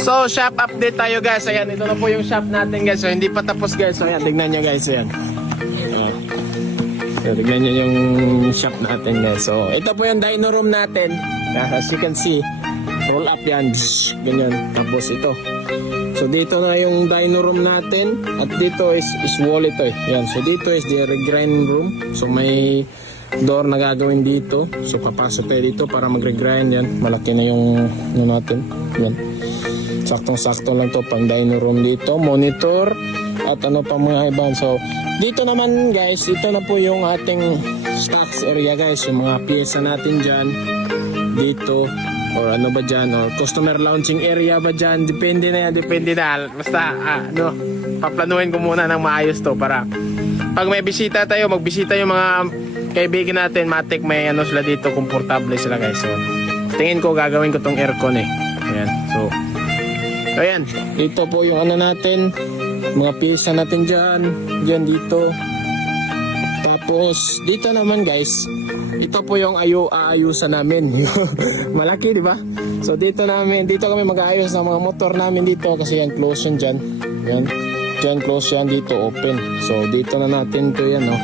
So, shop update tayo guys. Ayan, ito na po yung shop natin guys. So, hindi pa tapos guys. So, ayan, tignan nyo guys. Ayan. So, tignan nyo yung shop natin guys. So, ito po yung dino room natin. As you can see, roll up yan. Ganyan. Tapos ito. So, dito na yung dino room natin. At dito is wall ito eh. Yan. So, dito is the regrind room. So, may door na gagawin dito. So, papasok tayo dito para mag-regrind yan. Malaki na yung natin. Yan. Saktong-sakto lang to pang dino room dito, monitor at ano pa mga iban. So dito naman guys, ito na po yung ating stocks area guys, yung mga pyesa natin dyan dito or ano ba dyan, or customer launching area ba dyan, depende na yan, depende na basta ano, paplanuhin ko muna ng maayos to para pag may bisita tayo, magbisita yung mga kaibigan natin, matik may ano sila dito, komportable sila guys. So tingin ko gagawin ko tong aircon eh. Ayan, so ayan, dito po yung ano natin, mga pyesa natin dyan dito. Tapos dito naman guys, ito po yung aayusan namin. Malaki di ba? So dito kami mag-aayos ng mga motor namin dito kasi yan close yan dyan. Yan, dyan close yan, dito open. So dito na natin to yan, no.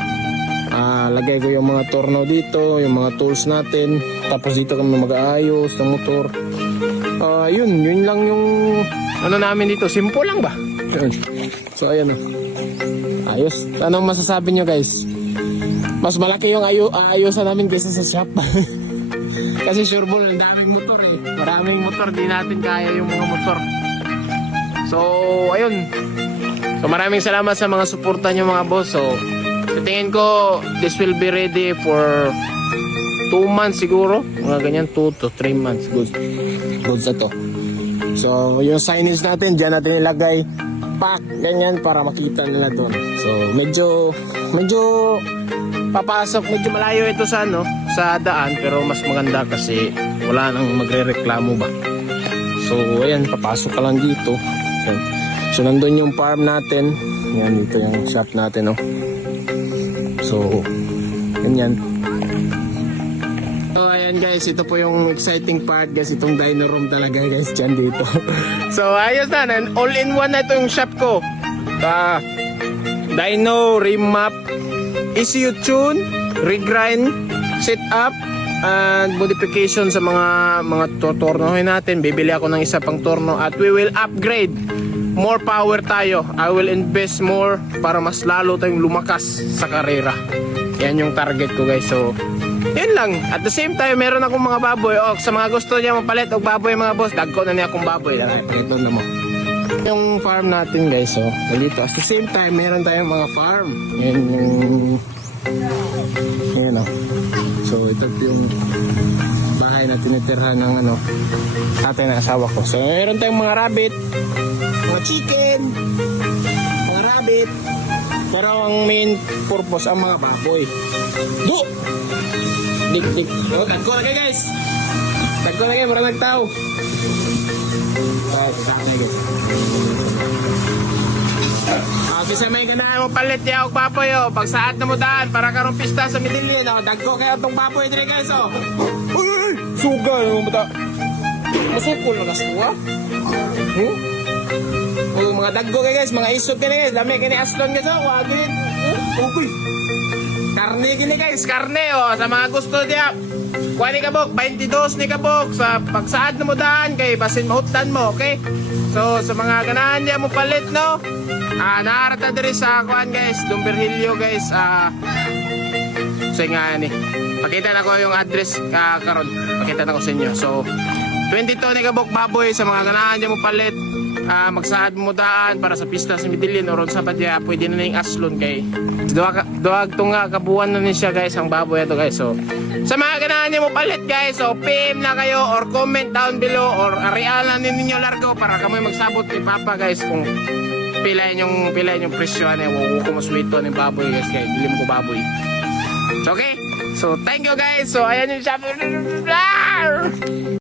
Lagay ko yung mga torno dito, yung mga tools natin. Tapos dito kami mag-aayos ng motor. Yun lang yung ano namin dito, simple lang ba? So ayan o. Ayos. Anong masasabi nyo guys? Mas malaki yung aayusan namin kaysa sa shop. Kasi sureball, ang daming motor eh. Maraming motor, di natin kaya yung mga motor. So ayun. So maraming salamat sa mga suporta nyo mga boss. So tingin ko this will be ready for 2 months siguro. Mga ganyan, 2 to 3 months. Good sa to. So, yung signage natin, dyan natin ilagay pack, ganyan, para makita nila doon. So, medyo papasok, medyo malayo ito sa, ano, sa daan, pero mas maganda kasi wala nang magre-reklamo ba. So, ayan, papasok ka lang dito. So, nandun yung farm natin. Yan, dito yung shop natin, no. So, ganyan. So ayan guys, ito po yung exciting part guys, itong dino room talaga guys dyan dito. So ayos na, all in one na ito yung shop ko. Dino, remap, ECU tune, regrind, setup, and modification sa mga tornohin natin. Bibili ako ng isa pang torno at we will upgrade. More power tayo. I will invest more para mas lalo tayong lumakas sa karera. Yan yung target ko guys. So yun lang. At the same time, meron akong mga baboy. O, sa mga gusto niya mapalit og baboy mga boss, dagko na niya akong baboy. Ito na mo. Yung farm natin guys, so, dito. At the same time, meron tayong mga farm. Yan yung... Yan o. So, ito yung bahay na tinitirhan ng ano, tatay na asawa ko. So, meron tayong mga rabbit, mga chicken, mga rabbit. Pero ang main purpose ang mga baboy. Do! Dik. Oh, tagko lagi guys. Tagko lagi, marang nagtao. Bisa may ganahan mo palit niya og baboy oh. Pag saat na mo daan para karong pista sa Midillion oh. Dagko kayo itong baboy dito guys oh. Uy! Sugal mo mata. Masukol na kaswa. Oh, mga dagko kayo guys, mga isog kayo guys. Lami kayo ni Aston guys oh. Wagin. Uy! Karne gini guys, karne oh, sa mga gusto diya. Kuha ni kabok, 22 ni kabok sa pagsaad na mo daan kay basin mahutan mo, okay? So sa mga ganahan diya mo palit no. Naarata diri sa kuan guys, Dumberhilyo guys. So nga ni. Pakita na ko yung address karon. Pakita na ko sa inyo. So 22 ni kabok baboy sa mga ganahan diya mo palit. Magsaad mo daan para sa pista sa Midillion or sa padya pwede na ning aslon kay duwag to nga kabuan na ni siya guys ang baboy ito guys. So sa mga ganahan niyo mo palit guys, so PM na kayo or comment down below or areal na ninyo largo para kamoy magsabot ni Papa guys kung pilayin yung presyo ano ko maswito ni baboy guys kay dilim ko baboy. So okay, so thank you guys. So ayan yung shop.